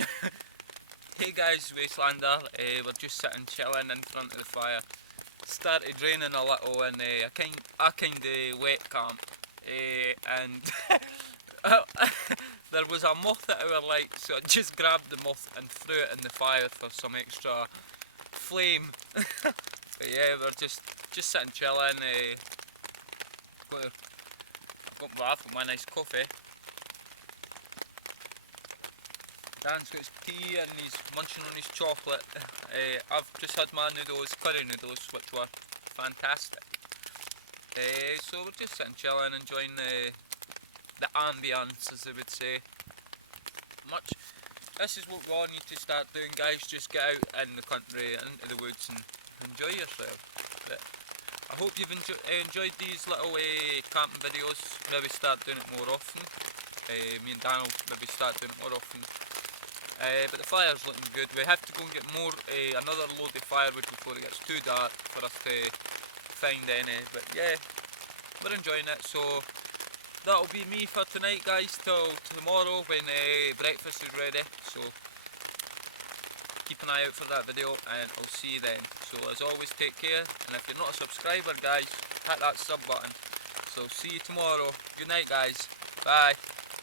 Hey guys, Wastelander, we're just sitting chilling in front of the fire. Started raining a little in a kind of wet camp, and there was a moth at our light, so I just grabbed the moth and threw it in the fire for some extra flame. But yeah, we're just sitting chilling. I've got my nice coffee. Dan's got his tea and he's munching on his chocolate. I've just had my noodles, curry noodles, which were fantastic. So we're just sitting chilling, enjoying the ambience, as they would say. This is what we all need to start doing, guys. Just get out in the country, into the woods, and enjoy yourself. But I hope you've enjoyed these little camping videos. Maybe start doing it more often. Me and Dan will maybe start doing it more often. But the fire's looking good. We have to go and get another load of firewood before it gets too dark for us to find any. But yeah, we're enjoying it. So that'll be me for tonight, guys, till tomorrow when breakfast is ready. So keep an eye out for that video and I'll see you then. So as always, take care, and if you're not a subscriber, guys, hit that sub button. So see you tomorrow. Good night, guys. Bye.